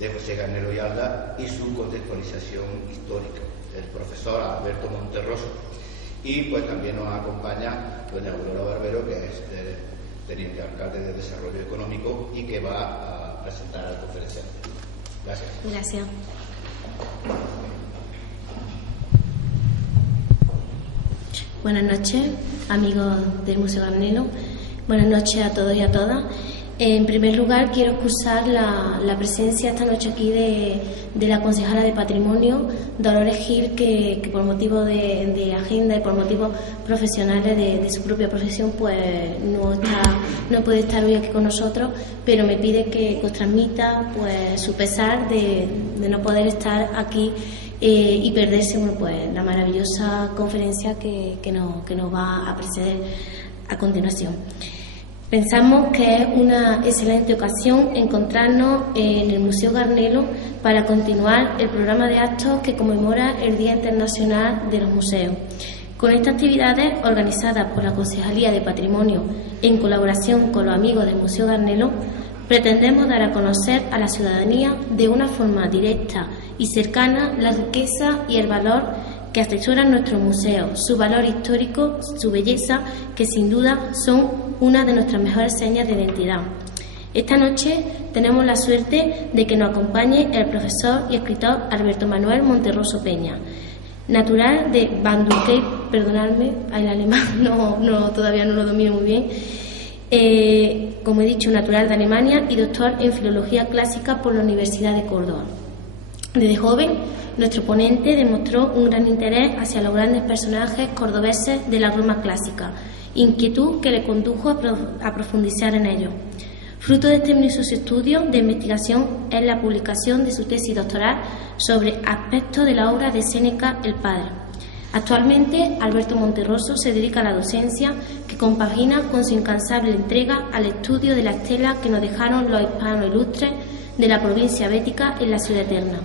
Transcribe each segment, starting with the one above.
de José Garnelo y Alda y su contextualización histórica, el profesor Alberto Monterroso. Y pues también nos acompaña doña Aurora Barbero, que es teniente alcalde de Desarrollo Económico y que va a presentar al conferenciante. Gracias. Gracias. Buenas noches, amigos del Museo Garnelo. Buenas noches a todos y a todas. En primer lugar, quiero excusar la presencia esta noche aquí de la concejala de Patrimonio, Dolores Gil, que por motivo de agenda y por motivos profesionales de su propia profesión, pues no puede estar hoy aquí con nosotros, pero me pide que os transmita pues su pesar de no poder estar aquí y perderse pues la maravillosa conferencia que nos va a preceder a continuación. Pensamos que es una excelente ocasión encontrarnos en el Museo Garnelo para continuar el programa de actos que conmemora el Día Internacional de los Museos. Con estas actividades organizadas por la Concejalía de Patrimonio en colaboración con los amigos del Museo Garnelo, pretendemos dar a conocer a la ciudadanía de una forma directa y cercana la riqueza y el valor que atesoran nuestros museos, su valor histórico, su belleza, que sin duda son una de nuestras mejores señas de identidad. Esta noche tenemos la suerte de que nos acompañe el profesor y escritor Alberto Manuel Monterroso Peña, natural de Bandukei, perdonadme, el alemán todavía no lo domino muy bien, como he dicho, natural de Alemania y doctor en Filología Clásica por la Universidad de Córdoba. Desde joven, nuestro ponente demostró un gran interés hacia los grandes personajes cordobeses de la Roma clásica, inquietud que le condujo a profundizar en ellos. Fruto de este minucioso estudio de investigación es la publicación de su tesis doctoral sobre aspectos de la obra de Séneca el Padre. Actualmente, Alberto Monterroso se dedica a la docencia, que compagina con su incansable entrega al estudio de la estela que nos dejaron los hispanos ilustres de la provincia bética en la ciudad eterna.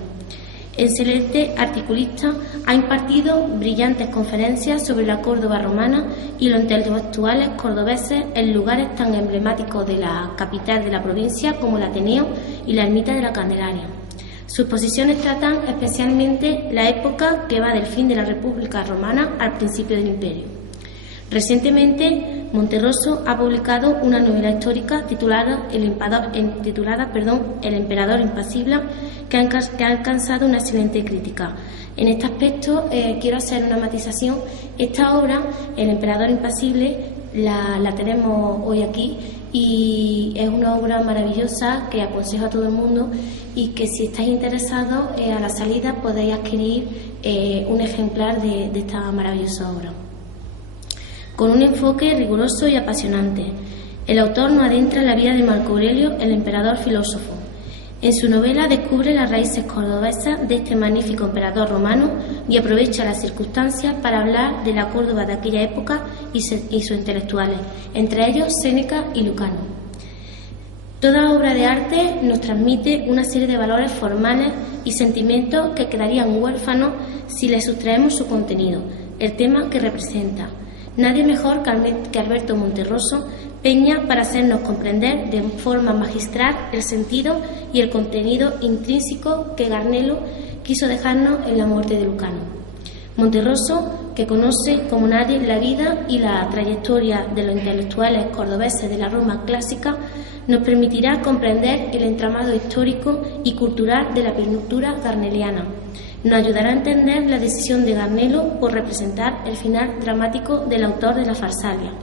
Excelente articulista, ha impartido brillantes conferencias sobre la Córdoba romana y los intelectuales cordobeses en lugares tan emblemáticos de la capital de la provincia como el Ateneo y la Ermita de la Candelaria. Sus exposiciones tratan especialmente la época que va del fin de la República Romana al principio del Imperio. Recientemente, Monterroso ha publicado una novela histórica titulada El Emperador Impasible, que ha alcanzado una excelente crítica. En este aspecto quiero hacer una matización. Esta obra, El Emperador Impasible, la tenemos hoy aquí y es una obra maravillosa que aconsejo a todo el mundo y que si estáis interesados a la salida podéis adquirir un ejemplar de esta maravillosa obra. Con un enfoque riguroso y apasionante, el autor nos adentra en la vida de Marco Aurelio, el emperador filósofo. En su novela descubre las raíces cordobesas de este magnífico emperador romano y aprovecha las circunstancias para hablar de la Córdoba de aquella época y sus intelectuales, entre ellos Séneca y Lucano. Toda obra de arte nos transmite una serie de valores formales y sentimientos que quedarían huérfanos si le sustraemos su contenido, el tema que representa. Nadie mejor que Alberto Monterroso Peña para hacernos comprender de forma magistral el sentido y el contenido intrínseco que Garnelo quiso dejarnos en la muerte de Lucano. Monterroso, que conoce como nadie la vida y la trayectoria de los intelectuales cordobeses de la Roma clásica, nos permitirá comprender el entramado histórico y cultural de la pintura garneliana. Nos ayudará a entender la decisión de Garnelo por representar el final dramático del autor de la Farsalia.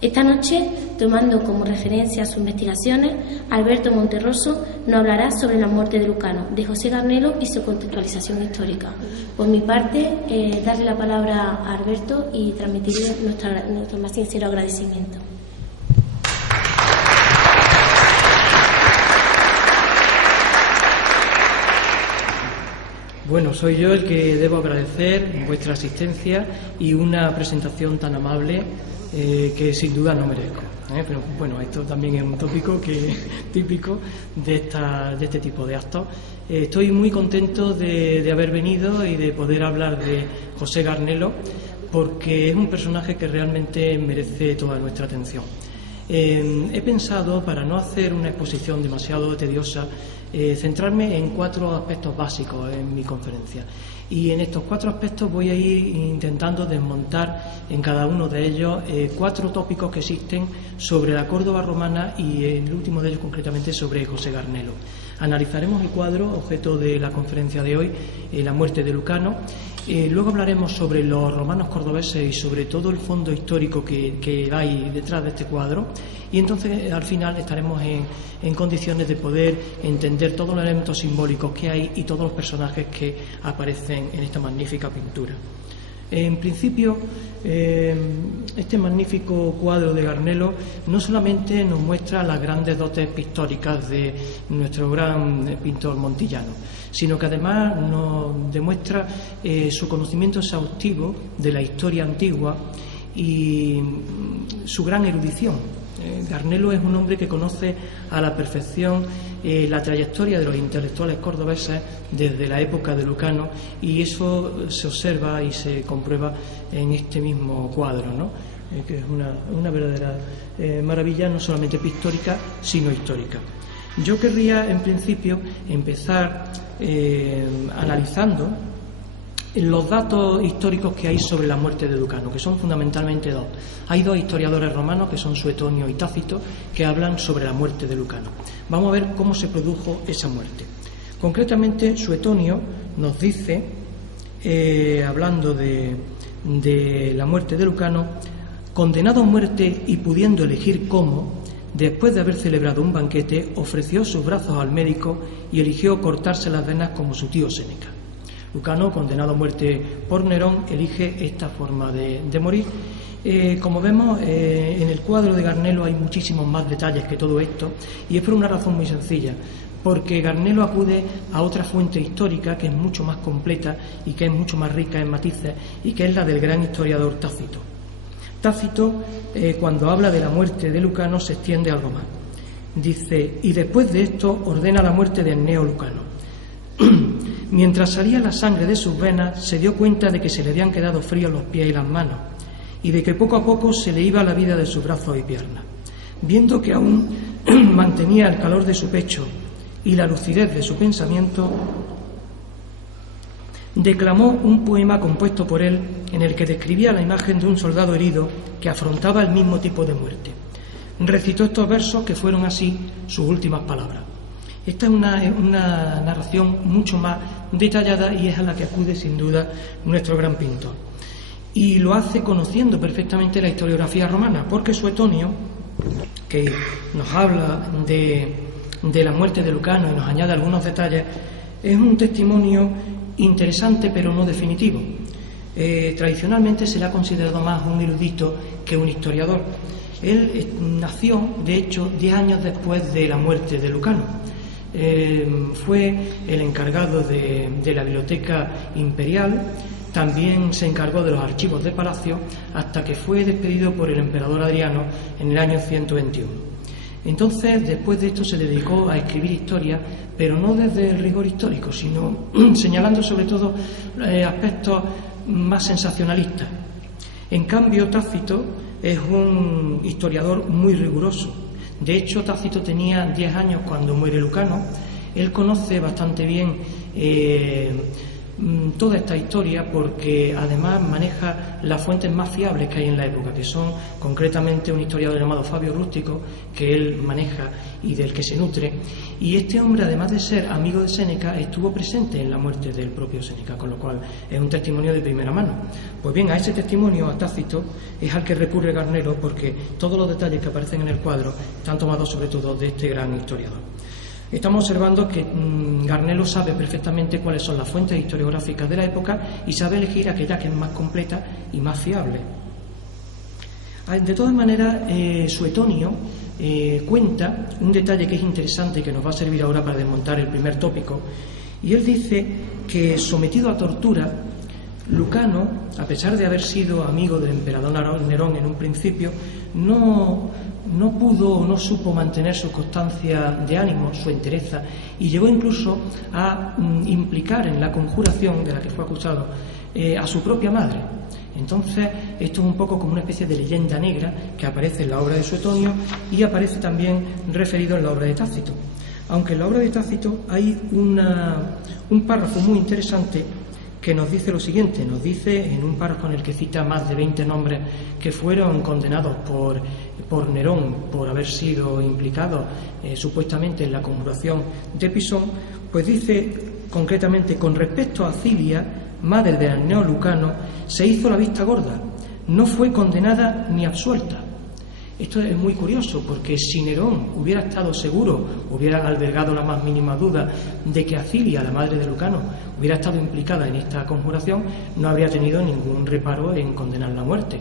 Esta noche, tomando como referencia sus investigaciones, Alberto Monterroso nos hablará sobre la muerte de Lucano, de José Garnelo y su contextualización histórica. Por mi parte, darle la palabra a Alberto y transmitirle nuestro más sincero agradecimiento. Bueno, soy yo el que debo agradecer vuestra asistencia y una presentación tan amable que sin duda no merezco. Pero bueno, esto también es un tópico típico de este tipo de actos. Estoy muy contento de haber venido y de poder hablar de José Garnelo, porque es un personaje que realmente merece toda nuestra atención. He pensado, para no hacer una exposición demasiado tediosa, centrarme en 4 aspectos básicos en mi conferencia. Y en estos 4 aspectos voy a ir intentando desmontar en cada uno de ellos 4 tópicos que existen sobre la Córdoba romana y el último de ellos concretamente sobre José Garnelo. Analizaremos el cuadro, objeto de la conferencia de hoy, la muerte de Lucano. Luego hablaremos sobre los romanos cordobeses y sobre todo el fondo histórico que hay detrás de este cuadro, y entonces al final estaremos en condiciones de poder entender todos los elementos simbólicos que hay y todos los personajes que aparecen en esta magnífica pintura. En principio, este magnífico cuadro de Garnelo no solamente nos muestra las grandes dotes pictóricas de nuestro gran pintor montillano, sino que además nos demuestra su conocimiento exhaustivo de la historia antigua y su gran erudición. Garnelo es un hombre que conoce a la perfección la trayectoria de los intelectuales cordobeses desde la época de Lucano, y eso se observa y se comprueba en este mismo cuadro, ¿no? Que es una verdadera maravilla, no solamente pictórica, sino histórica. Yo querría, en principio, empezar analizando los datos históricos que hay sobre la muerte de Lucano, que son fundamentalmente 2. Hay 2 historiadores romanos, que son Suetonio y Tácito, que hablan sobre la muerte de Lucano. Vamos a ver cómo se produjo esa muerte. Concretamente, Suetonio nos dice, hablando de la muerte de Lucano: condenado a muerte y pudiendo elegir cómo, después de haber celebrado un banquete, ofreció sus brazos al médico y eligió cortarse las venas como su tío Séneca. Lucano, condenado a muerte por Nerón, elige esta forma de morir. Como vemos, en el cuadro de Garnelo hay muchísimos más detalles que todo esto, y es por una razón muy sencilla, porque Garnelo acude a otra fuente histórica que es mucho más completa y que es mucho más rica en matices, y que es la del gran historiador Tácito. Tácito, cuando habla de la muerte de Lucano, se extiende algo más. Dice: y después de esto ordena la muerte de Enneo Lucano. Mientras salía la sangre de sus venas, se dio cuenta de que se le habían quedado fríos los pies y las manos, y de que poco a poco se le iba la vida de sus brazos y piernas. Viendo que aún mantenía el calor de su pecho y la lucidez de su pensamiento, declamó un poema compuesto por él en el que describía la imagen de un soldado herido que afrontaba el mismo tipo de muerte. Recitó estos versos que fueron así sus últimas palabras. Esta es una narración mucho más detallada y es a la que acude sin duda nuestro gran pintor. Y lo hace conociendo perfectamente la historiografía romana, porque Suetonio, que nos habla de la muerte de Lucano y nos añade algunos detalles, es un testimonio interesante pero no definitivo. Tradicionalmente se le ha considerado más un erudito que un historiador. Él nació, de hecho, 10 años después de la muerte de Lucano. Fue el encargado de la biblioteca imperial, también se encargó de los archivos de palacio, hasta que fue despedido por el emperador Adriano en el año 121. Entonces, después de esto, se dedicó a escribir historia, pero no desde el rigor histórico, sino señalando sobre todo aspectos más sensacionalistas. En cambio, Tácito es un historiador muy riguroso. De hecho, Tácito tenía 10 años cuando muere Lucano. Él conoce bastante bien toda esta historia, porque además maneja las fuentes más fiables que hay en la época, que son concretamente un historiador llamado Fabio Rústico, que él maneja y del que se nutre. Y este hombre, además de ser amigo de Séneca, estuvo presente en la muerte del propio Séneca, con lo cual es un testimonio de primera mano. Pues bien, a ese testimonio, a Tácito, es al que recurre Garnelo, porque todos los detalles que aparecen en el cuadro están tomados sobre todo de este gran historiador. Estamos observando que Garnelo sabe perfectamente cuáles son las fuentes historiográficas de la época y sabe elegir aquella que es más completa y más fiable. De todas maneras, Suetonio cuenta un detalle que es interesante y que nos va a servir ahora para desmontar el primer tópico, Y él dice que, sometido a tortura, Lucano, a pesar de haber sido amigo del emperador Nerón en un principio, no pudo o no supo mantener su constancia de ánimo, su entereza, y llegó incluso a implicar en la conjuración de la que fue acusado a su propia madre. Entonces, esto es un poco como una especie de leyenda negra que aparece en la obra de Suetonio y aparece también referido en la obra de Tácito. Aunque en la obra de Tácito hay un párrafo muy interesante que nos dice lo siguiente. Nos dice, en un párrafo en el que cita más de 20 nombres que fueron condenados por Nerón por haber sido implicados supuestamente en la conjuración de Pisón, pues dice concretamente: con respecto a Cilia, madre de Anneo Lucano, se hizo la vista gorda, no fue condenada ni absuelta. Esto es muy curioso, porque si Nerón hubiera estado seguro, hubiera albergado la más mínima duda de que Acilia, la madre de Lucano, hubiera estado implicada en esta conjuración, no habría tenido ningún reparo en condenarla a muerte.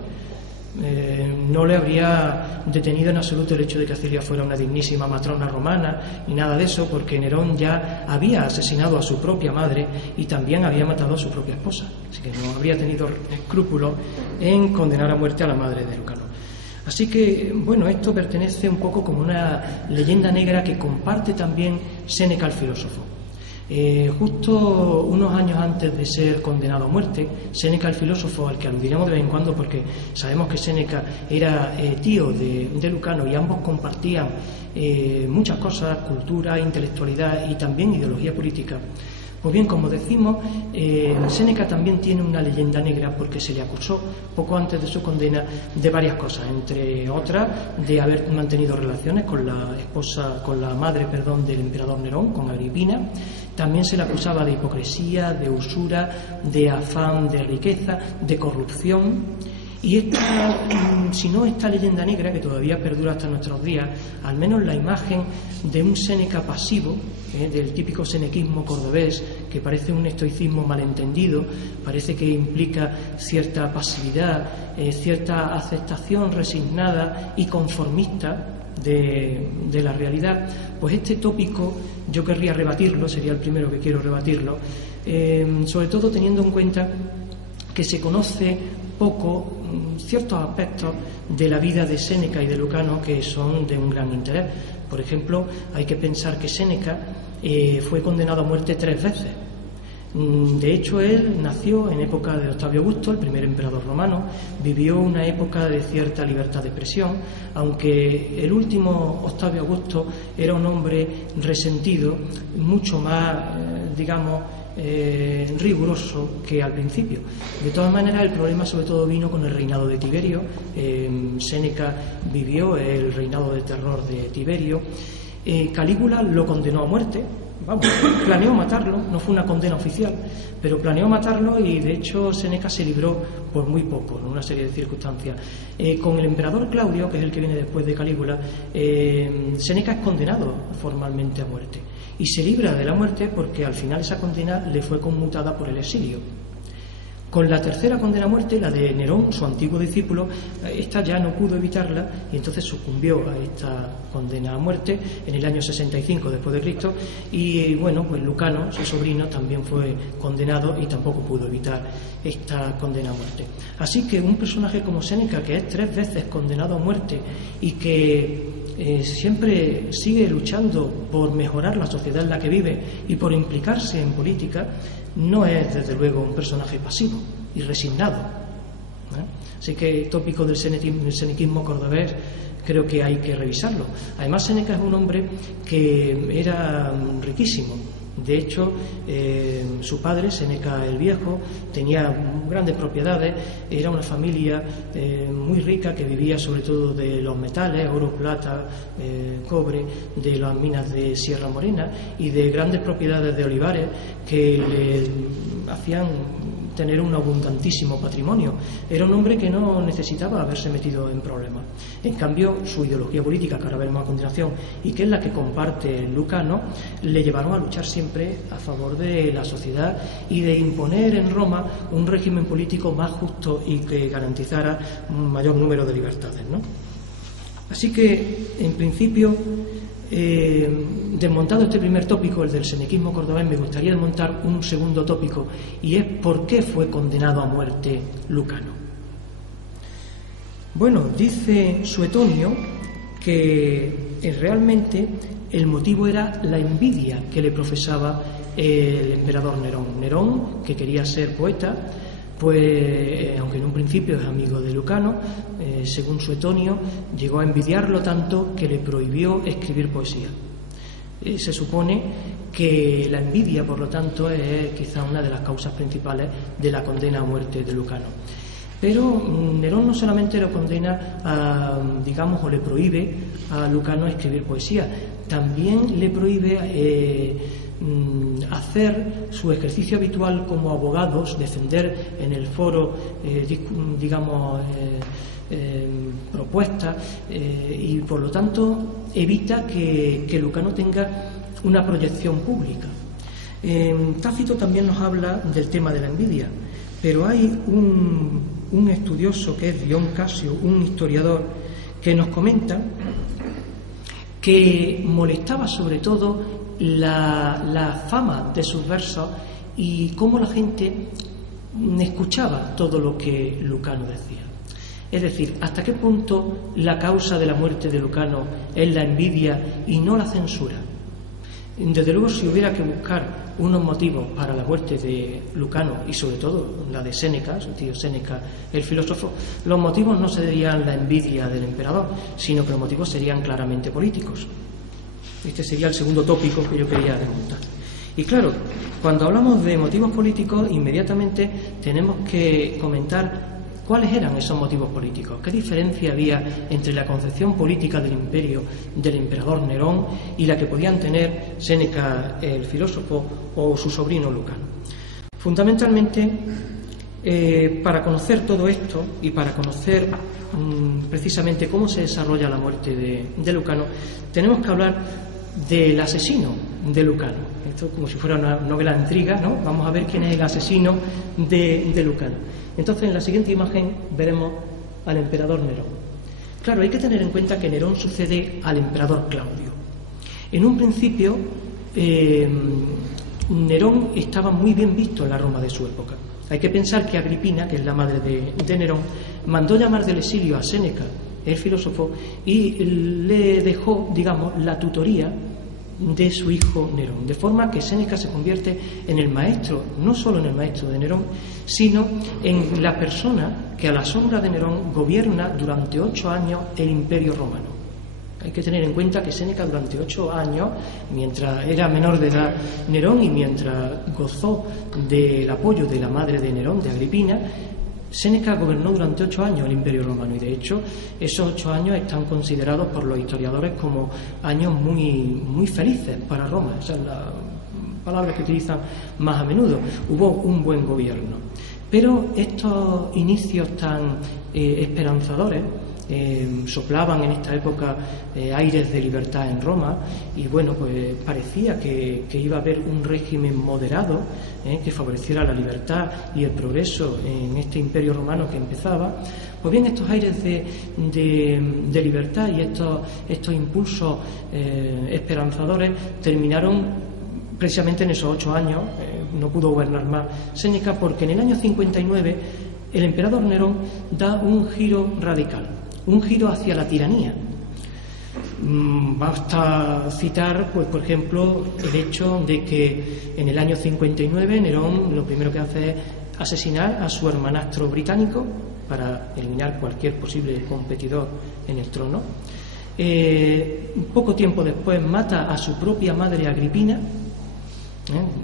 No le habría detenido en absoluto el hecho de que Acilia fuera una dignísima matrona romana y nada de eso, porque Nerón ya había asesinado a su propia madre y también había matado a su propia esposa, así que no habría tenido escrúpulos en condenar a muerte a la madre de Lucano. Así que, bueno, esto pertenece un poco como una leyenda negra que comparte también Séneca el filósofo. Justo unos años antes de ser condenado a muerte, Séneca el filósofo, al que aludiremos de vez en cuando porque sabemos que Séneca era tío de Lucano y ambos compartían muchas cosas, cultura, intelectualidad y también ideología política. Pues bien, como decimos, Séneca también tiene una leyenda negra porque se le acusó poco antes de su condena de varias cosas, entre otras de haber mantenido relaciones con la madre del emperador Nerón, con Agripina. También se le acusaba de hipocresía, de usura, de afán de riqueza, de corrupción. Y si no esta leyenda negra, que todavía perdura hasta nuestros días, al menos la imagen de un Séneca pasivo, del típico senequismo cordobés, que parece un estoicismo malentendido, parece que implica cierta pasividad, cierta aceptación resignada y conformista de la realidad, pues este tópico yo querría rebatirlo, sería el primero que quiero rebatirlo, sobre todo teniendo en cuenta que se conoce poco ciertos aspectos de la vida de Séneca y de Lucano que son de un gran interés. Por ejemplo, hay que pensar que Séneca fue condenado a muerte 3 veces. De hecho, él nació en época de Octavio Augusto, el primer emperador romano, vivió una época de cierta libertad de expresión, aunque el último Octavio Augusto era un hombre resentido, mucho más, riguroso que al principio. De todas maneras, el problema sobre todo vino con el reinado de Tiberio. Séneca vivió el reinado de terror de Tiberio. Calígula lo condenó a muerte. Planeó matarlo, no fue una condena oficial, pero planeó matarlo y de hecho Séneca se libró por muy poco, en una serie de circunstancias. Con el emperador Claudio, que es el que viene después de Calígula, Séneca es condenado formalmente a muerte y se libra de la muerte porque al final esa condena le fue conmutada por el exilio. Con la tercera condena a muerte, la de Nerón, su antiguo discípulo, esta ya no pudo evitarla y entonces sucumbió a esta condena a muerte en el año 65 después de Cristo y pues Lucano, su sobrino, también fue condenado y tampoco pudo evitar esta condena a muerte. Así que un personaje como Séneca, que es 3 veces condenado a muerte y que siempre sigue luchando por mejorar la sociedad en la que vive y por implicarse en política, no es desde luego un personaje pasivo y resignado. Así que el tópico del senequismo cordobés creo que hay que revisarlo. Además, Séneca es un hombre que era riquísimo. De hecho, su padre, Séneca el Viejo, tenía grandes propiedades, era una familia muy rica que vivía sobre todo de los metales, oro, plata, cobre, de las minas de Sierra Morena y de grandes propiedades de olivares que le hacían tener un abundantísimo patrimonio. Era un hombre que no necesitaba haberse metido en problemas. En cambio, su ideología política, que ahora veremos a continuación, y que es la que comparte Lucano, le llevaron a luchar siempre a favor de la sociedad y de imponer en Roma un régimen político más justo y que garantizara un mayor número de libertades, ¿no? Así que, en principio, desmontado este primer tópico, el del senequismo cordobés, me gustaría desmontar un segundo tópico, y es ¿por qué fue condenado a muerte Lucano? Bueno, dice Suetonio que realmente el motivo era la envidia que le profesaba el emperador Nerón. Nerón, que quería ser poeta, pues aunque en un principio es amigo de Lucano, según Suetonio, llegó a envidiarlo tanto que le prohibió escribir poesía. Se supone que la envidia, por lo tanto, es quizá una de las causas principales de la condena a muerte de Lucano. Pero Nerón no solamente lo condena digamos, o le prohíbe a Lucano escribir poesía, también le prohíbe hacer su ejercicio habitual como abogados, defender en el foro, digamos, propuestas, y por lo tanto evita que Lucano tenga una proyección pública. Tácito también nos habla del tema de la envidia, pero hay un estudioso que es Dion Casio, un historiador, que nos comenta que molestaba sobre todo la fama de sus versos y cómo la gente escuchaba todo lo que Lucano decía. Es decir, hasta qué punto la causa de la muerte de Lucano es la envidia y no la censura. Desde luego, si hubiera que buscar unos motivos para la muerte de Lucano y sobre todo la de Séneca, su tío Séneca, el filósofo, los motivos no serían la envidia del emperador, sino que los motivos serían claramente políticos. Este sería el segundo tópico que yo quería desmontar. Y claro, cuando hablamos de motivos políticos, inmediatamente tenemos que comentar cuáles eran esos motivos políticos, qué diferencia había entre la concepción política del imperio del emperador Nerón y la que podían tener Séneca, el filósofo, o su sobrino Lucano. Fundamentalmente, para conocer todo esto y para conocer precisamente cómo se desarrolla la muerte de Lucano, tenemos que hablar del asesino de Lucano. Esto como si fuera una novela de intriga, ¿no? Vamos a ver quién es el asesino de Lucano. Entonces, en la siguiente imagen veremos al emperador Nerón. Claro, hay que tener en cuenta que Nerón sucede al emperador Claudio. En un principio, Nerón estaba muy bien visto en la Roma de su época. Hay que pensar que Agripina, que es la madre de Nerón, mandó llamar del exilio a Séneca, el filósofo, y le dejó, digamos, la tutoría de su hijo Nerón, de forma que Séneca se convierte en el maestro, no solo en el maestro de Nerón, sino en la persona que a la sombra de Nerón gobierna durante 8 años el Imperio Romano. Hay que tener en cuenta que Séneca durante 8 años, mientras era menor de edad Nerón y mientras gozó del apoyo de la madre de Nerón, de Agripina, Séneca gobernó durante 8 años el Imperio Romano, y de hecho esos 8 años están considerados por los historiadores como años muy felices para Roma. Esa es la palabra que utilizan más a menudo. Hubo un buen gobierno, pero estos inicios tan esperanzadores soplaban en esta época aires de libertad en Roma, y bueno, pues parecía que iba a haber un régimen moderado que favoreciera la libertad y el progreso en este imperio romano que empezaba. Pues bien, estos aires de libertad y estos impulsos esperanzadores terminaron precisamente en esos 8 años. No pudo gobernar más Séneca, porque en el año 59 el emperador Nerón da un giro radical, un giro hacia la tiranía. Basta citar, pues, por ejemplo, el hecho de que en el año 59 Nerón lo primero que hace es asesinar a su hermanastro británico para eliminar cualquier posible competidor en el trono. Poco tiempo después mata a su propia madre Agripina.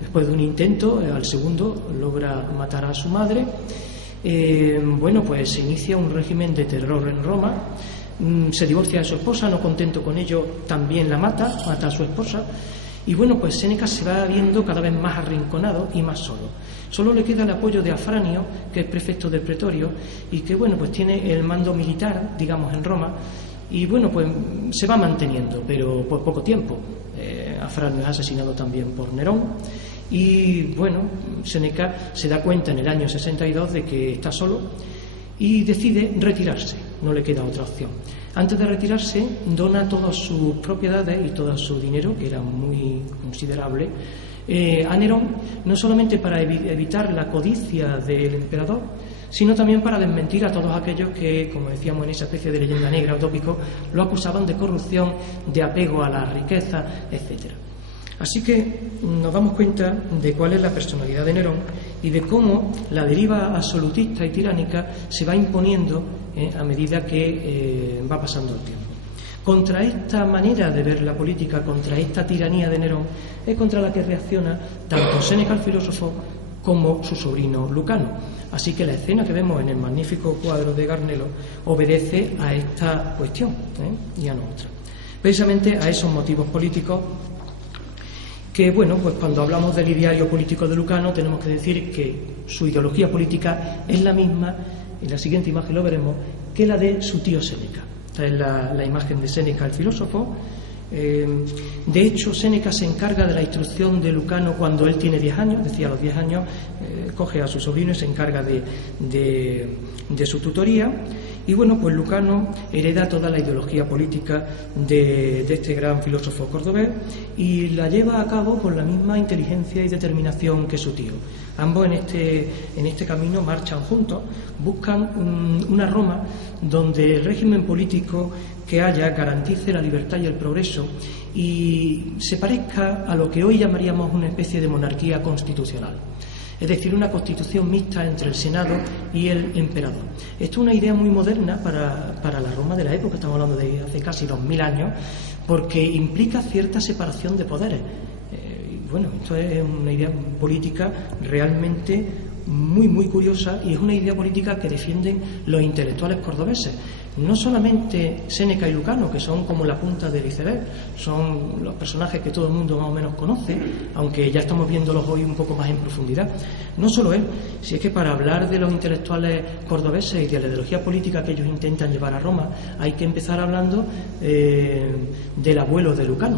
Después de un intento, al segundo logra matar a su madre. Bueno, pues se inicia un régimen de terror en Roma. Se divorcia de su esposa, no contento con ello, también la mata a su esposa. Y bueno, pues Séneca se va viendo cada vez más arrinconado y más solo. Solo le queda el apoyo de Afranio, que es prefecto del Pretorio, y que bueno, pues tiene el mando militar, digamos, en Roma. Y bueno, pues se va manteniendo, pero por poco tiempo. Afranio es asesinado también por Nerón. Y bueno, Séneca se da cuenta en el año 62 de que está solo y decide retirarse. no le queda otra opción. Antes de retirarse, dona todas sus propiedades y todo su dinero, que era muy considerable, a Nerón, no solamente para evitar la codicia del emperador, sino también para desmentir a todos aquellos que, como decíamos en esa especie de leyenda negra o tópico, lo acusaban de corrupción, de apego a la riqueza, etc. Así que nos damos cuenta de cuál es la personalidad de Nerón y de cómo la deriva absolutista y tiránica se va imponiendo a medida que va pasando el tiempo. Contra esta manera de ver la política, contra esta tiranía de Nerón, es contra la que reacciona tanto Séneca el filósofo como su sobrino Lucano. Así que la escena que vemos en el magnífico cuadro de Garnelo obedece a esta cuestión y a no otra. Precisamente a esos motivos políticos que, bueno, pues cuando hablamos del ideario político de Lucano tenemos que decir que su ideología política es la misma, en la siguiente imagen lo veremos, que la de su tío Séneca. Esta es la imagen de Séneca el filósofo. De hecho, Séneca se encarga de la instrucción de Lucano cuando él tiene 10 años, decía a los 10 años, coge a su sobrino y se encarga de su tutoría. Y bueno, pues Lucano hereda toda la ideología política de este gran filósofo cordobés y la lleva a cabo con la misma inteligencia y determinación que su tío. Ambos en este camino marchan juntos, buscan una Roma donde el régimen político que haya garantice la libertad y el progreso y se parezca a lo que hoy llamaríamos una especie de monarquía constitucional. Es decir, una constitución mixta entre el Senado y el emperador. Esto es una idea muy moderna para la Roma de la época, estamos hablando de hace casi 2000 años, porque implica cierta separación de poderes. Bueno, esto es una idea política realmente muy, muy curiosa y es una idea política que defienden los intelectuales cordobeses. No solamente Séneca y Lucano, que son como la punta del iceberg, son los personajes que todo el mundo más o menos conoce, aunque ya estamos viéndolos hoy un poco más en profundidad. No solo él, si es que para hablar de los intelectuales cordobeses y de la ideología política que ellos intentan llevar a Roma, hay que empezar hablando del abuelo de Lucano,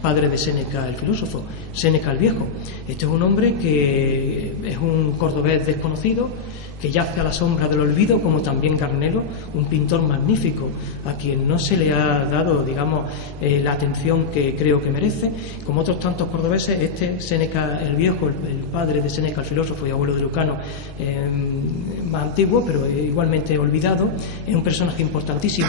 padre de Séneca el filósofo, Séneca el Viejo. Este es un hombre que es un cordobés desconocido, que yace a la sombra del olvido, como también Garnelo, un pintor magnífico, a quien no se le ha dado, digamos, la atención que creo que merece. Como otros tantos cordobeses, este Séneca el Viejo, el padre de Séneca el filósofo y abuelo de Lucano, más antiguo, pero igualmente olvidado, es un personaje importantísimo,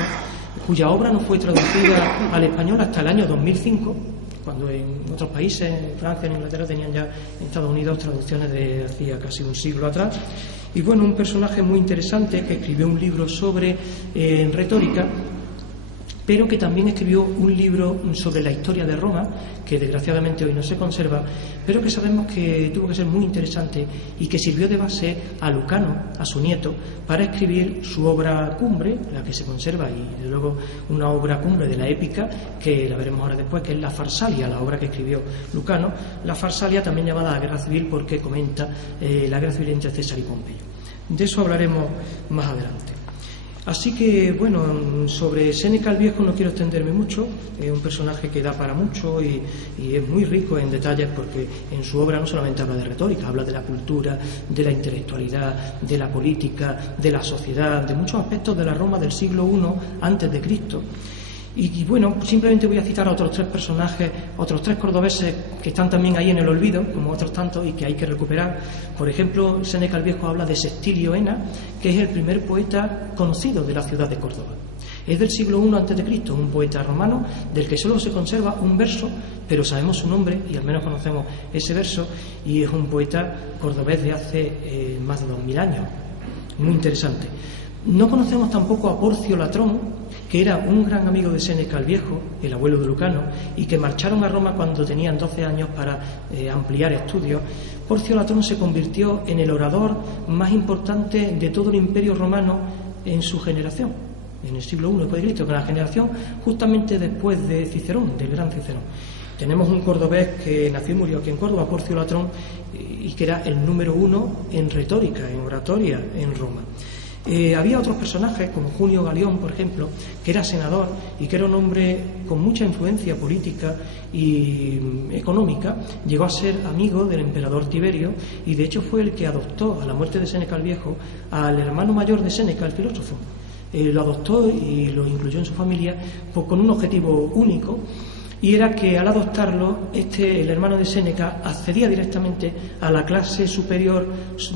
cuya obra no fue traducida al español hasta el año 2005, cuando en otros países, en Francia, en Inglaterra, tenían ya en Estados Unidos traducciones de hacía casi un siglo atrás. Y bueno, un personaje muy interesante que escribió un libro sobre retórica, pero que también escribió un libro sobre la historia de Roma, que desgraciadamente hoy no se conserva, pero que sabemos que tuvo que ser muy interesante y que sirvió de base a Lucano, a su nieto, para escribir su obra cumbre, la que se conserva, y desde luego una obra cumbre de la épica, que la veremos ahora después, que es la Farsalia, la obra que escribió Lucano. La Farsalia, también llamada la Guerra Civil, porque comenta la guerra civil entre César y Pompeyo. De eso hablaremos más adelante. Así que, bueno, sobre Séneca el Viejo no quiero extenderme mucho, es un personaje que da para mucho y es muy rico en detalles, porque en su obra no solamente habla de retórica, habla de la cultura, de la intelectualidad, de la política, de la sociedad, de muchos aspectos de la Roma del siglo I antes de Cristo. Y bueno, simplemente voy a citar a otros tres personajes, otros tres cordobeses que están también ahí en el olvido, como otros tantos, y que hay que recuperar. Por ejemplo, Séneca el Viejo habla de Sextilio Ena, que es el primer poeta conocido de la ciudad de Córdoba. Es del siglo I a.C., un poeta romano del que solo se conserva un verso, pero sabemos su nombre y al menos conocemos ese verso, y es un poeta cordobés de hace más de 2000 años. Muy interesante. No conocemos tampoco a Porcio Latrón, que era un gran amigo de Séneca el Viejo, el abuelo de Lucano, y que marcharon a Roma cuando tenían 12 años para ampliar estudios. Porcio Latrón se convirtió en el orador más importante de todo el Imperio Romano en su generación, en el siglo I después de Cristo, con la generación justamente después de Cicerón, del gran Cicerón. Tenemos un cordobés que nació y murió aquí en Córdoba, Porcio Latrón, y que era el número 1 en retórica, en oratoria en Roma. Había otros personajes, como Junio Galión, por ejemplo, que era senador y que era un hombre con mucha influencia política y económica. Llegó a ser amigo del emperador Tiberio y de hecho fue el que adoptó, a la muerte de Séneca el Viejo, al hermano mayor de Séneca, el filósofo. lo adoptó y lo incluyó en su familia pues con un objetivo único, y era que al adoptarlo, el hermano de Séneca accedía directamente a la clase superior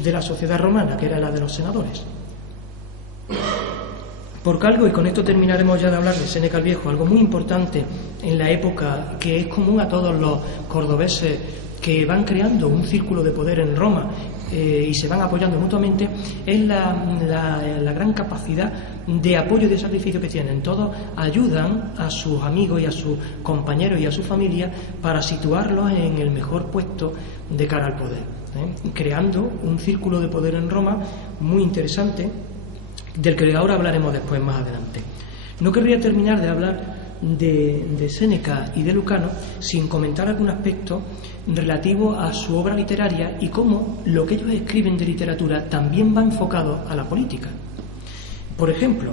de la sociedad romana, que era la de los senadores. Porque algo, y con esto terminaremos ya de hablar de Séneca el Viejo, algo muy importante en la época, que es común a todos los cordobeses que van creando un círculo de poder en Roma y se van apoyando mutuamente, es la gran capacidad de apoyo y de sacrificio que tienen. Todos ayudan a sus amigos y a sus compañeros y a su familia para situarlos en el mejor puesto de cara al poder, creando un círculo de poder en Roma muy interesante, del que ahora hablaremos después más adelante. No querría terminar de hablar de Séneca y de Lucano sin comentar algún aspecto relativo a su obra literaria y cómo lo que ellos escriben de literatura también va enfocado a la política. Por ejemplo,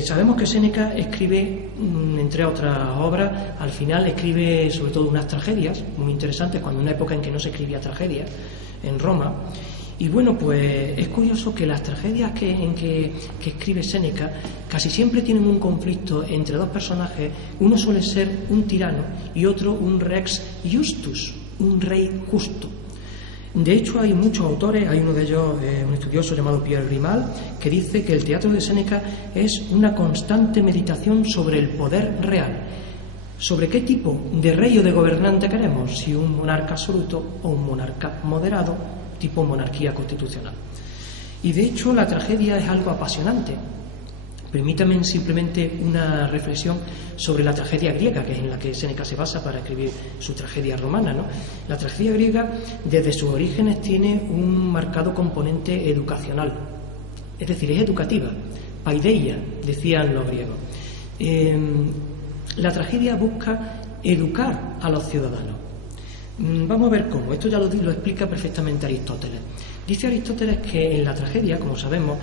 sabemos que Séneca escribe, entre otras obras, al final escribe sobre todo unas tragedias muy interesantes, cuando en una época en que no se escribía tragedias en Roma. Y bueno, pues es curioso que las tragedias que escribe Séneca casi siempre tienen un conflicto entre dos personajes. Uno suele ser un tirano y otro un rex justus, un rey justo. De hecho, hay muchos autores, hay uno de ellos, un estudioso llamado Pierre Grimal, que dice que el teatro de Séneca es una constante meditación sobre el poder real, sobre qué tipo de rey o de gobernante queremos, si un monarca absoluto o un monarca moderado, tipo monarquía constitucional. Y de hecho la tragedia es algo apasionante. Permítanme simplemente una reflexión sobre la tragedia griega, que es en la que Séneca se basa para escribir su tragedia romana, ¿no? La tragedia griega, desde sus orígenes, tiene un marcado componente educacional, es decir, es educativa, paideia, decían los griegos. La tragedia busca educar a los ciudadanos. Vamos a ver cómo. Esto ya lo explica perfectamente Aristóteles. Dice Aristóteles que en la tragedia, como sabemos,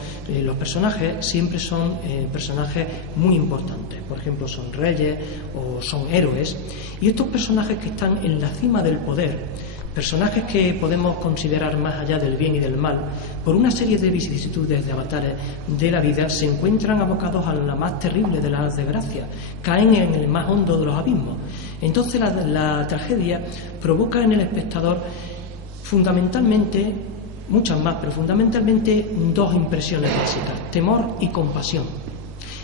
los personajes siempre son personajes muy importantes. Por ejemplo, son reyes o son héroes. Y estos personajes que están en la cima del poder, personajes que podemos considerar más allá del bien y del mal, por una serie de vicisitudes, de avatares de la vida, se encuentran abocados a la más terrible de las desgracias, caen en el más hondo de los abismos. Entonces la tragedia provoca en el espectador fundamentalmente, muchas más, pero fundamentalmente dos impresiones básicas: temor y compasión.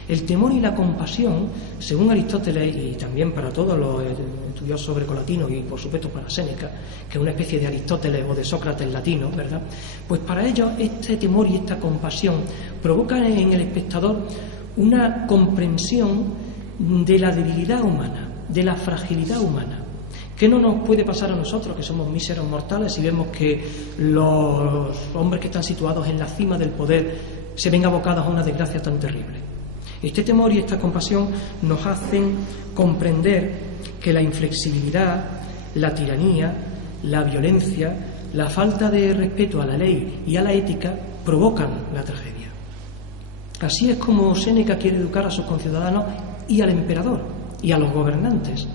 El temor y la compasión, según Aristóteles y también para todos los estudiosos grecolatinos y por supuesto para Séneca, que es una especie de Aristóteles o de Sócrates latino, ¿verdad? Pues para ellos este temor y esta compasión provocan en el espectador una comprensión de la debilidad humana, de la fragilidad humana. ¿Qué no nos puede pasar a nosotros, que somos míseros mortales, y vemos que los hombres que están situados en la cima del poder se ven abocados a una desgracia tan terrible? Este temor y esta compasión nos hacen comprender que la inflexibilidad, la tiranía, la violencia, la falta de respeto a la ley y a la ética provocan la tragedia. Así es como Séneca quiere educar a sus conciudadanos y al emperador y a los gobernantes.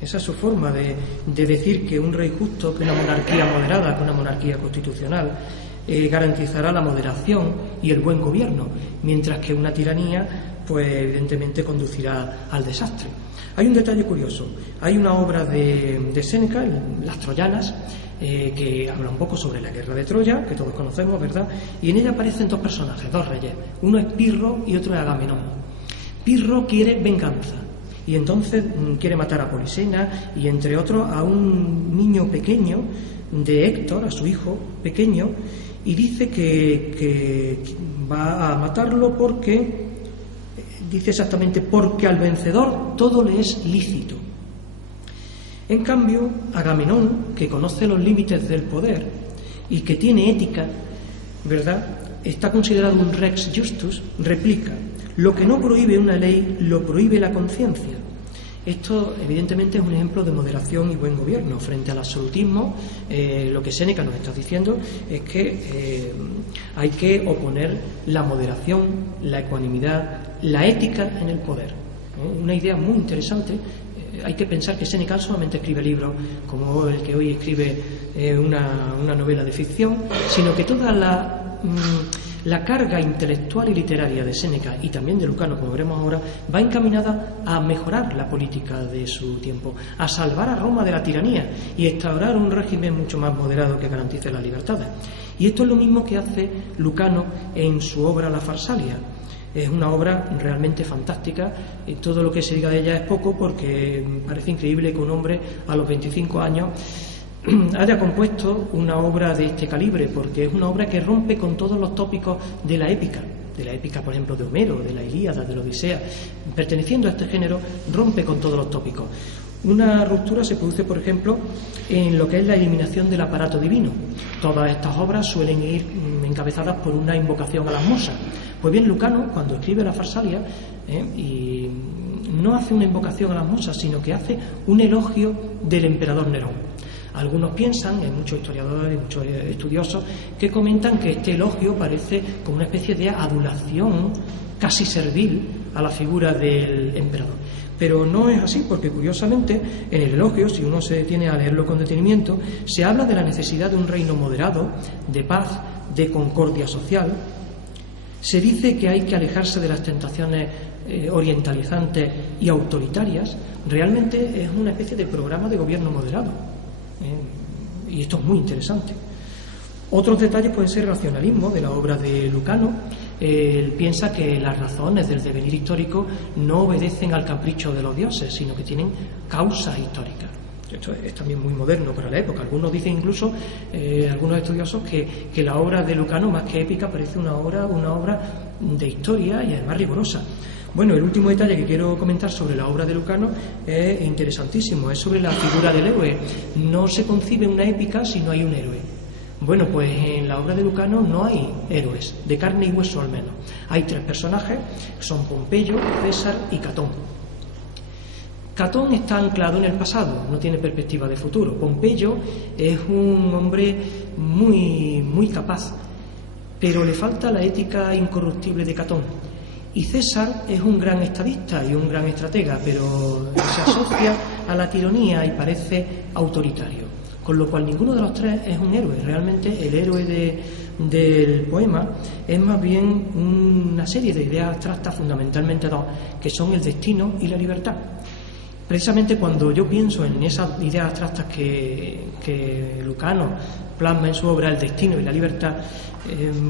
Esa es su forma de decir que un rey justo, que una monarquía moderada, que una monarquía constitucional garantizará la moderación y el buen gobierno, mientras que una tiranía, pues evidentemente conducirá al desastre. Hay un detalle curioso. Hay una obra de Séneca, Las Troyanas, que habla un poco sobre la guerra de Troya, que todos conocemos, ¿verdad? Y en ella aparecen dos personajes, dos reyes. Uno es Pirro y otro es Agamenón. Pirro quiere venganza y entonces quiere matar a Polisena y, entre otros, a un niño pequeño de Héctor, a su hijo pequeño, y dice que va a matarlo porque, dice exactamente, porque al vencedor todo le es lícito. En cambio, Agamenón, que conoce los límites del poder y que tiene ética, ¿verdad?, está considerado un rex justus, replica: lo que no prohíbe una ley, lo prohíbe la conciencia. Esto, evidentemente, es un ejemplo de moderación y buen gobierno. Frente al absolutismo, lo que Séneca nos está diciendo es que hay que oponer la moderación, la ecuanimidad, la ética en el poder. Una idea muy interesante. Hay que pensar que Séneca solamente escribe libros como el que hoy escribe una novela de ficción, sino que toda la carga intelectual y literaria de Séneca y también de Lucano, como veremos ahora, va encaminada a mejorar la política de su tiempo, a salvar a Roma de la tiranía y a instaurar un régimen mucho más moderado que garantice las libertades. Y esto es lo mismo que hace Lucano en su obra La Farsalia. Es una obra realmente fantástica y todo lo que se diga de ella es poco, porque parece increíble que un hombre a los 25 años haya compuesto una obra de este calibre, porque es una obra que rompe con todos los tópicos de la épica, por ejemplo, de Homero, de la Ilíada, de la Odisea. Perteneciendo a este género, rompe con todos los tópicos. Una ruptura se produce, por ejemplo, en lo que es la eliminación del aparato divino. Todas estas obras suelen ir encabezadas por una invocación a las musas. Pues bien, Lucano, cuando escribe la Farsalia, y no hace una invocación a las musas, sino que hace un elogio del emperador Nerón. Algunos piensan, hay muchos historiadores y muchos estudiosos, que comentan que este elogio parece como una especie de adulación casi servil a la figura del emperador. Pero no es así, porque curiosamente en el elogio, si uno se detiene a leerlo con detenimiento, se habla de la necesidad de un reino moderado, de paz, de concordia social. Se dice que hay que alejarse de las tentaciones orientalizantes y autoritarias. Realmente es una especie de programa de gobierno moderado. Y esto es muy interesante. Otros detalles pueden ser el racionalismo de la obra de Lucano. Él piensa que las razones del devenir histórico no obedecen al capricho de los dioses, sino que tienen causas históricas. Esto es también muy moderno para la época. Algunos dicen incluso, algunos estudiosos, que la obra de Lucano, más que épica, parece una obra de historia y además rigurosa. Bueno, el último detalle que quiero comentar sobre la obra de Lucano es interesantísimo, es sobre la figura del héroe. No se concibe una épica si no hay un héroe. Bueno, pues en la obra de Lucano no hay héroes, de carne y hueso al menos. Hay tres personajes, son Pompeyo, César y Catón. Catón está anclado en el pasado, no tiene perspectiva de futuro. Pompeyo es un hombre muy capaz, pero le falta la ética incorruptible de Catón. Y César es un gran estadista y un gran estratega, pero se asocia a la tiranía y parece autoritario. Con lo cual ninguno de los tres es un héroe. Realmente el héroe del poema es más bien una serie de ideas abstractas, fundamentalmente dos, que son el destino y la libertad. Precisamente cuando yo pienso en esas ideas abstractas que Lucano plasma en su obra, el destino y la libertad,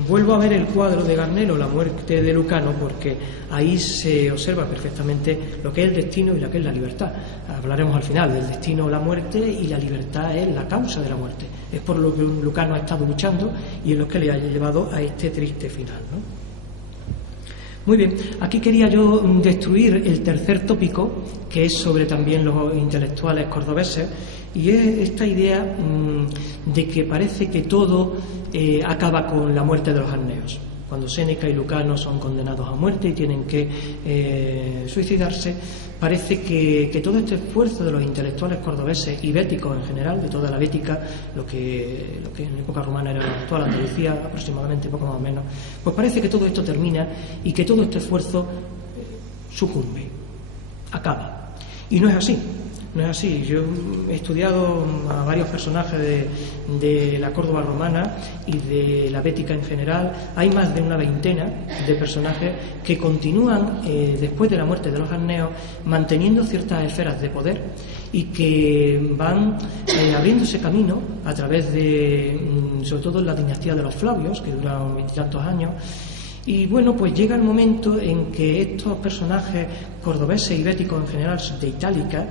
vuelvo a ver el cuadro de Garnelo, La muerte de Lucano, porque ahí se observa perfectamente lo que es el destino y lo que es la libertad. Hablaremos al final del destino, la muerte, y la libertad es la causa de la muerte. Es por lo que Lucano ha estado luchando y es lo que le haya llevado a este triste final, ¿no? Muy bien, aquí quería yo destruir el tercer tópico, que es sobre también los intelectuales cordobeses, y es esta idea de que parece que todo acaba con la muerte de los arneos. Cuando Séneca y Lucano son condenados a muerte y tienen que suicidarse, parece que todo este esfuerzo de los intelectuales cordobeses y béticos en general, de toda la bética, lo que en época romana era la actual Andalucía aproximadamente, poco más o menos, pues parece que todo esto termina y que todo este esfuerzo sucumbe, acaba. Y no es así. No es así. Yo he estudiado a varios personajes de la Córdoba romana y de la bética en general. Hay más de una veintena de personajes que continúan después de la muerte de los arneos manteniendo ciertas esferas de poder y que van abriéndose camino a través de, sobre todo, la dinastía de los Flavios, que duraron 20 y tantos años. Y bueno, pues llega el momento en que estos personajes cordobeses y béticos en general, de Itálica,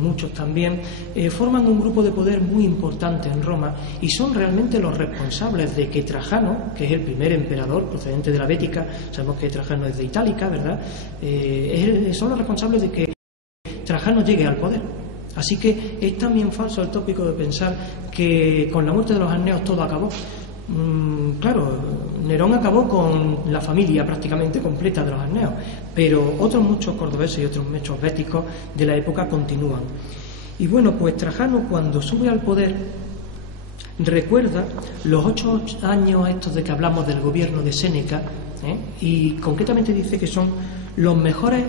muchos también, forman un grupo de poder muy importante en Roma y son realmente los responsables de que Trajano, que es el primer emperador procedente de la bética, sabemos que Trajano es de Itálica, ¿verdad? Son los responsables de que Trajano llegue al poder. Así que es también falso el tópico de pensar que con la muerte de los arneos todo acabó. Claro, Nerón acabó con la familia prácticamente completa de los arneos, pero otros muchos cordobeses y otros muchos béticos de la época continúan. Y bueno, pues Trajano, cuando sube al poder, recuerda los 8 años estos de que hablamos del gobierno de Séneca, y concretamente dice que son los mejores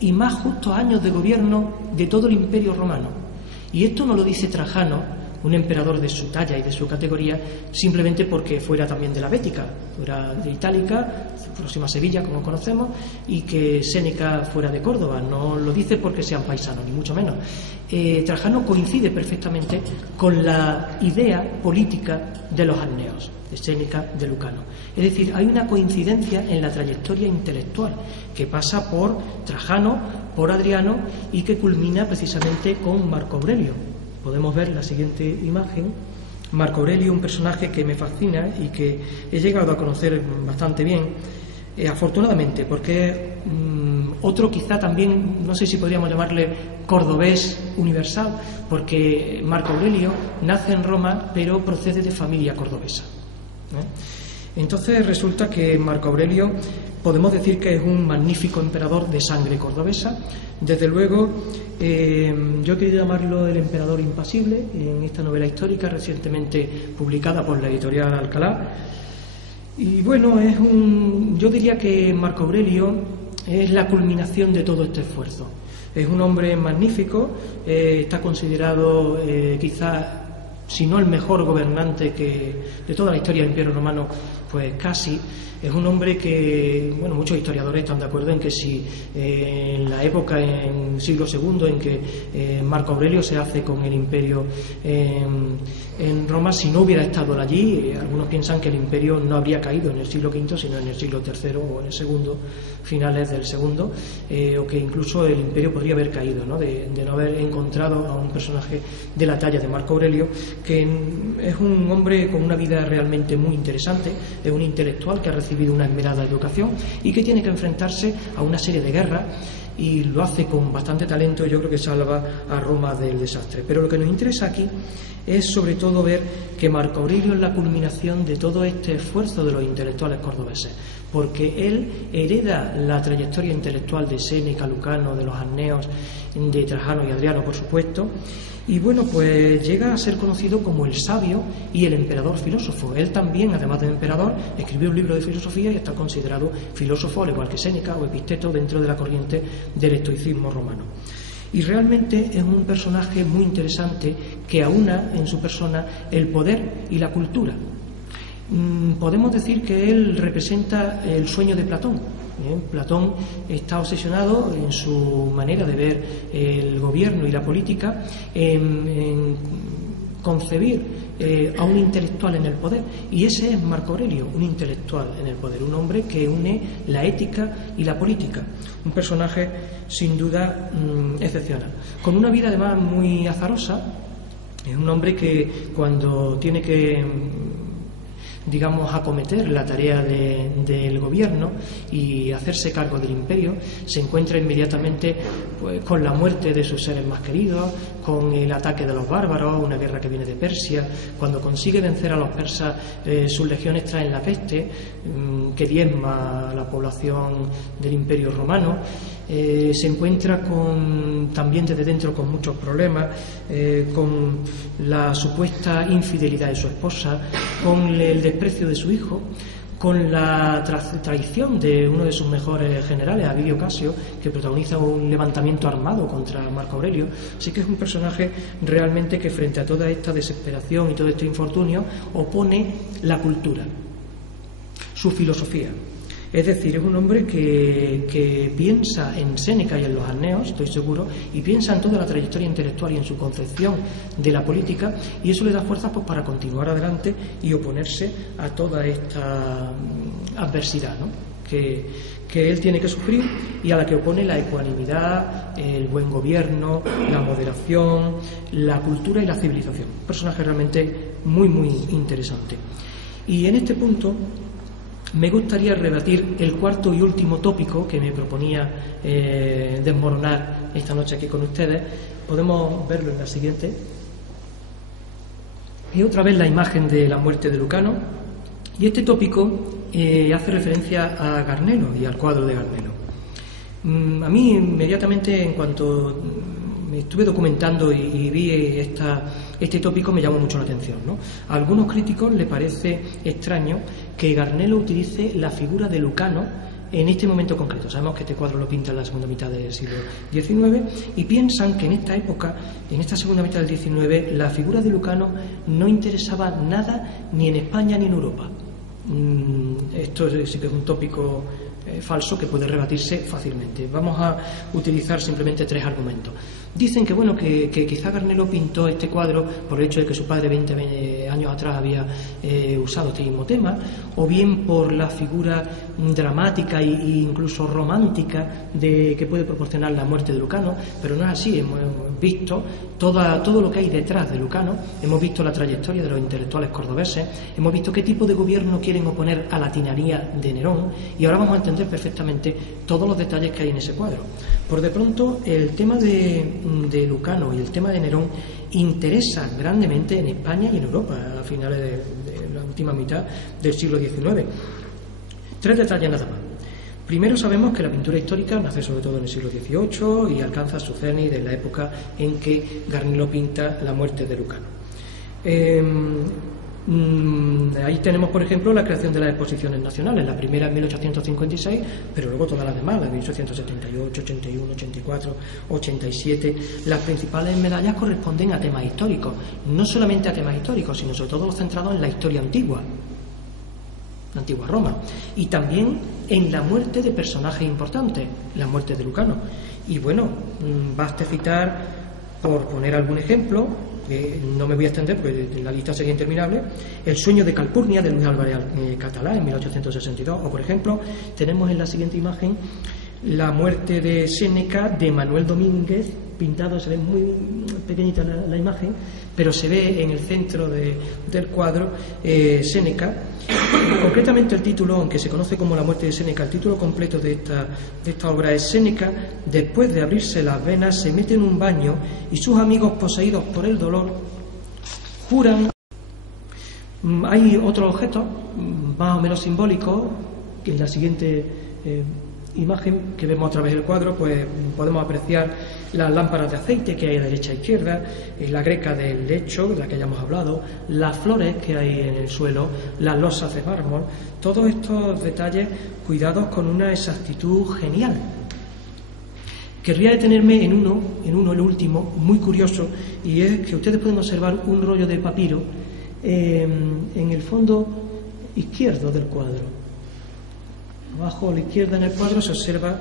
y más justos años de gobierno de todo el imperio romano. Y esto no lo dice Trajano un emperador de su talla y de su categoría simplemente porque fuera también de la Bética, fuera de Itálica, próxima a Sevilla, como conocemos, y que Séneca fuera de Córdoba. No lo dice porque sean paisanos, ni mucho menos. Trajano coincide perfectamente con la idea política de los Anneos, de Séneca, de Lucano. Es decir, hay una coincidencia en la trayectoria intelectual que pasa por Trajano, por Adriano y que culmina precisamente con Marco Aurelio. Podemos ver la siguiente imagen. Marco Aurelio, un personaje que me fascina y que he llegado a conocer bastante bien, afortunadamente, porque es otro quizá también, no sé si podríamos llamarle cordobés universal, porque Marco Aurelio nace en Roma pero procede de familia cordobesa. Entonces resulta que Marco Aurelio podemos decir que es un magnífico emperador de sangre cordobesa. Desde luego, yo he querido llamarlo el emperador impasible en esta novela histórica recientemente publicada por la editorial Alcalá. Y bueno, yo diría que Marco Aurelio es la culminación de todo este esfuerzo. Es un hombre magnífico, está considerado quizá, si no el mejor gobernante de toda la historia del Imperio Romano, pues casi. Es un hombre que, bueno, muchos historiadores están de acuerdo en que si en la época, en el siglo II, en que Marco Aurelio se hace con el imperio en Roma, si no hubiera estado allí, algunos piensan que el imperio no habría caído en el siglo V, sino en el siglo III o en el segundo, finales del segundo, o que incluso el imperio podría haber caído, ¿no? De no haber encontrado a un personaje de la talla de Marco Aurelio, que es un hombre con una vida realmente muy interesante, es un intelectual que ha recibido una esmerada educación y que tiene que enfrentarse a una serie de guerras, y lo hace con bastante talento, y yo creo que salva a Roma del desastre. Pero lo que nos interesa aquí es sobre todo ver que Marco Aurelio es la culminación de todo este esfuerzo de los intelectuales cordobeses, porque él hereda la trayectoria intelectual de Séneca, Lucano, de los Anneos, de Trajano y Adriano, por supuesto. Y bueno, pues llega a ser conocido como el sabio y el emperador filósofo. Él también, además de emperador, escribió un libro de filosofía y está considerado filósofo, al igual que Séneca o Epicteto, dentro de la corriente del estoicismo romano. Y realmente es un personaje muy interesante que aúna en su persona el poder y la cultura. Podemos decir que él representa el sueño de Platón. Platón está obsesionado en su manera de ver el gobierno y la política en concebir a un intelectual en el poder, y ese es Marco Aurelio, un intelectual en el poder, un hombre que une la ética y la política, un personaje sin duda excepcional, con una vida además muy azarosa. Es un hombre que cuando tiene que acometer la tarea del gobierno y hacerse cargo del imperio, se encuentra inmediatamente pues, con la muerte de sus seres más queridos, con el ataque de los bárbaros, una guerra que viene de Persia. Cuando consigue vencer a los persas, sus legiones traen la peste, que diezma a la población del imperio romano. Se encuentra también desde dentro con muchos problemas, con la supuesta infidelidad de su esposa, con el desprecio de su hijo, con la traición de uno de sus mejores generales, Avidio Casio, que protagoniza un levantamiento armado contra Marco Aurelio. Así que es un personaje realmente que, frente a toda esta desesperación y todo este infortunio, opone la cultura, su filosofía. Es decir, es un hombre que piensa en Séneca y en los Anneos, estoy seguro, y piensa en toda la trayectoria intelectual y en su concepción de la política, y eso le da fuerzas pues, para continuar adelante y oponerse a toda esta adversidad, ¿no? que él tiene que sufrir, y a la que opone la ecuanimidad, el buen gobierno, la moderación, la cultura y la civilización. Un personaje realmente muy, muy interesante. Y en este punto me gustaría rebatir el cuarto y último tópico que me proponía desmoronar esta noche aquí con ustedes. Podemos verlo en la siguiente. Y otra vez la imagen de la muerte de Lucano. Y este tópico hace referencia a Garnelo y al cuadro de Garnelo. A mí inmediatamente, en cuanto me estuve documentando y vi este tópico, me llamó mucho la atención, ¿no? A algunos críticos les parece extraño que Garnelo utilice la figura de Lucano en este momento concreto. Sabemos que este cuadro lo pinta en la segunda mitad del siglo XIX y piensan que en esta época, en esta segunda mitad del XIX, la figura de Lucano no interesaba nada ni en España ni en Europa. Esto sí que es un tópico falso que puede rebatirse fácilmente. Vamos a utilizar simplemente 3 argumentos. Dicen que bueno, que quizá Garnelo pintó este cuadro por el hecho de que su padre 20 años atrás había usado este mismo tema, o bien por la figura dramática e incluso romántica que puede proporcionar la muerte de Lucano, pero no es así. Hemos visto todo lo que hay detrás de Lucano, hemos visto la trayectoria de los intelectuales cordobeses, hemos visto qué tipo de gobierno quieren oponer a la tiranía de Nerón, y ahora vamos a entender perfectamente todos los detalles que hay en ese cuadro. Por de pronto, el tema de Lucano y el tema de Nerón interesa grandemente en España y en Europa a finales de la última mitad del siglo XIX. 3 detalles nada más. Primero, sabemos que la pintura histórica nace sobre todo en el siglo XVIII y alcanza su cenit en la época en que Garnelo pinta la muerte de Lucano. Ahí tenemos, por ejemplo, la creación de las exposiciones nacionales, la primera en 1856, pero luego todas las demás, la de 1878, 81, 84, 87. Las principales medallas corresponden a temas históricos, no solamente a temas históricos, sino sobre todo centrados en la historia antigua, la antigua Roma, y también en la muerte de personajes importantes, la muerte de Lucano. Y bueno, baste citar, por poner algún ejemplo, no me voy a extender porque la lista sería interminable, El sueño de Calpurnia de Luis Álvarez Catalá en 1862, o por ejemplo tenemos en la siguiente imagen La muerte de Séneca de Manuel Domínguez, pintado, se ve muy pequeñita la imagen, pero se ve en el centro del cuadro Séneca. Concretamente el título, aunque se conoce como La muerte de Séneca, el título completo de esta obra es: Séneca, después de abrirse las venas, se mete en un baño y sus amigos, poseídos por el dolor, juran. Hay otro objeto más o menos simbólico que en la siguiente imagen que vemos a través del cuadro, pues podemos apreciar las lámparas de aceite que hay a derecha e izquierda, la greca del lecho, de la que ya hemos hablado, las flores que hay en el suelo, las losas de mármol, todos estos detalles cuidados con una exactitud genial. Querría detenerme en uno, el último, muy curioso, y es que ustedes pueden observar un rollo de papiro en el fondo izquierdo del cuadro. Abajo a la izquierda en el cuadro se observa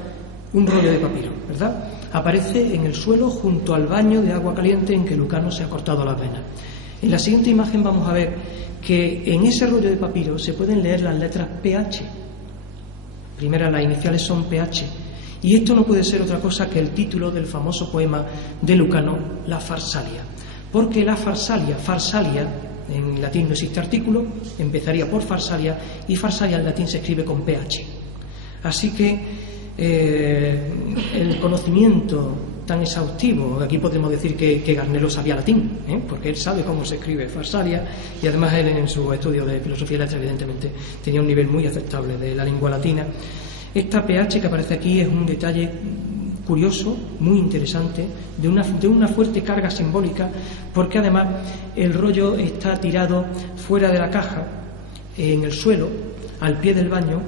un rollo de papiro, ¿verdad? Aparece en el suelo junto al baño de agua caliente en que Lucano se ha cortado las venas. En la siguiente imagen vamos a ver que en ese rollo de papiro se pueden leer las letras PH. Primero, las iniciales son PH. Y esto no puede ser otra cosa que el título del famoso poema de Lucano, La Farsalia. Porque la Farsalia, en latín no existe artículo, empezaría por Farsalia, y Farsalia en latín se escribe con PH. Así que el conocimiento tan exhaustivo, aquí podemos decir que Garnelo sabía latín, porque él sabe cómo se escribe Farsalia, y además él en su estudio de filosofía y letras evidentemente tenía un nivel muy aceptable de la lengua latina. Esta PH que aparece aquí es un detalle curioso, muy interesante, de una fuerte carga simbólica, porque además el rollo está tirado fuera de la caja, en el suelo, al pie del baño,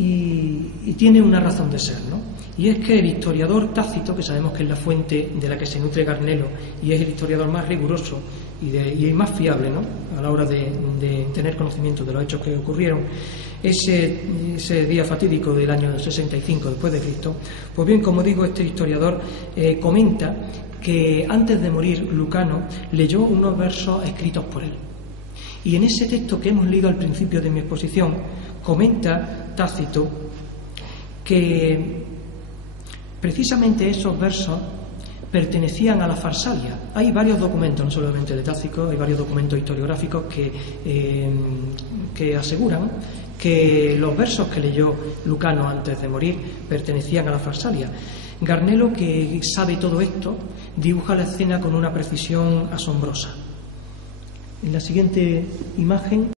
y tiene una razón de ser, ¿no? Y es que el historiador Tácito, que sabemos que es la fuente de la que se nutre Garnelo y es el historiador más riguroso y más fiable, ¿no?, a la hora de tener conocimiento de los hechos que ocurrieron ese día fatídico del año 65 después de Cristo, pues bien, como digo, este historiador comenta que antes de morir Lucano leyó unos versos escritos por él, y en ese texto que hemos leído al principio de mi exposición comenta Tácito que precisamente esos versos pertenecían a la Farsalia. Hay varios documentos, no solamente de Tácito, hay varios documentos historiográficos que aseguran que los versos que leyó Lucano antes de morir pertenecían a la Farsalia. Garnelo, que sabe todo esto, dibuja la escena con una precisión asombrosa. En la siguiente imagen